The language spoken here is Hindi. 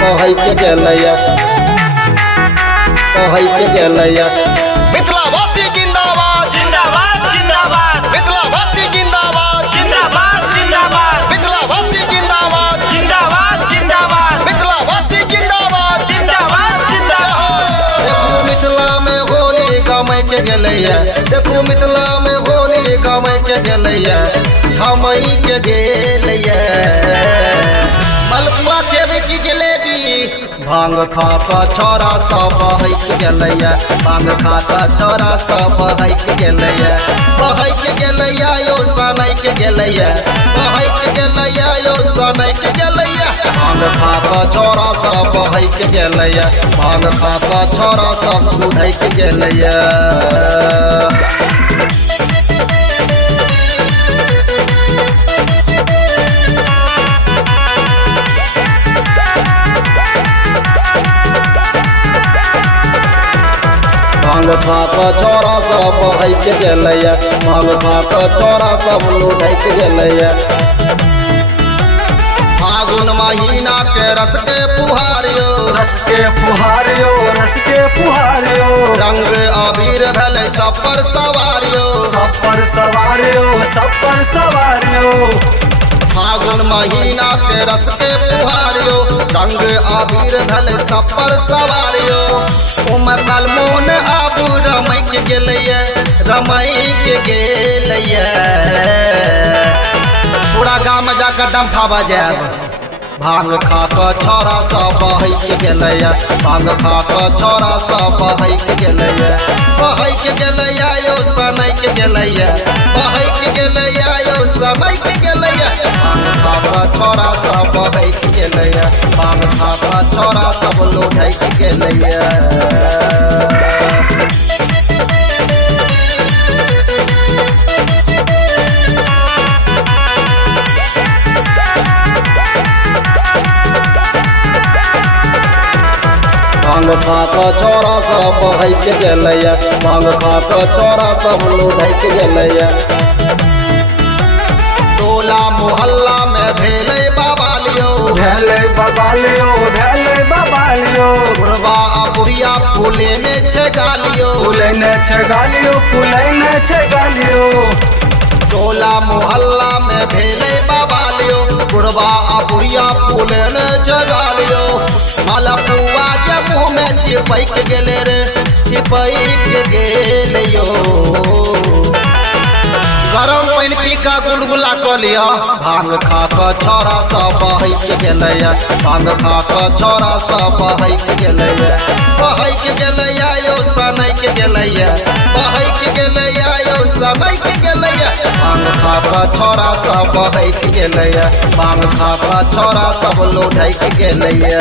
बहै के गेलैया मिथिला वासी जिंदाबाद जिंदाबाद जिंदाबाद मिथिला वासी जिंदाबाद जिंदाबाद जिंदाबाद मिथिला वासी जिंदाबाद जिंदाबाद जिंदाबाद मिथिला वासी जिंदाबाद जिंदाबाद जिंदाबाद। देखू मिथिला में होली गमै के गेलैया, देखू मिथिला में होली गमै के गेलैया, झमई के गेलैया। मलपुआ के भी जलेबी भांग खा का छोरा सब बहैक गेलैया, भांग खा का छोरा सब बहैक गेलैया, बहैक गेलैया यो सनै के गेलैया, बहैक गेलैया यो सनै के गेलैया। भांग खा का छोरा सब बहैक गेलैया, भांग खा का छोरा सब बुढ़ैक गेलैया। भांग खा का छोरा सब बहैक गेलैया, भांग खा का छोरा सब लुढ़ैक गेलैया। फागुन महीना के रस के फुहारियो, रस के फुहारियो, रस के फुहारियो, रंग अबीर भेलै सब पर सवारियो, सब पर सवारियो, सब पर सवारियो। फागुन महीना के रस के फुहारियो, रंग अबीर भेलै सब पर सवारियो। उमकल मोन आबू रमै के गेलैया, रमै के गेलैया। पूरा गाँव में जाकर डंफा बजाब, भांग खा का छोरा सब बहैक गेलैया, भांग खा का छोरा सब बहैक गेलैया, बहैक गेलैया यो सनै के गेलैया, बहैक गेलैया यो सनै के गेलैया। भांग खा का छोरा सब बहैक गेलैया, भांग खा का छोरा सब लुढ़ैक गेलैया। भांग खा का छोरा सब बहैक गेलैया, भांग खा का छोरा सब लुढ़ैक गेलैया। टोला मोहल्ला में भेलै बवालियो, भेलै बवालियो, भेलै बवालियो, बुढ़वा आ बुढ़िया फूलेने छै गालियो, फूलेने छै गालियो, फूलेने छै गालियो। टोला मोहल्ला में भेलै बवालियो, बुढ़वा आ बुढ़िया फूलेने छै गालियो। मलपुआ के मुँह में चिपैक गेले रे, चिपैक गेलियो। गरम पानी पी का गुलगुला कर लिया, भांग खा का छोरा सब बहैक गेलैया, भांग खा का छोरा सब बहैक गेलैया, बहैक गेलैया यो सनै के गेलैया, बहैक गेलैया यो सनै के गेलैया। भांग खा का छोरा सब बहैक गेलैया, भांग खा का छोरा सब लुढ़ैक गेलैया।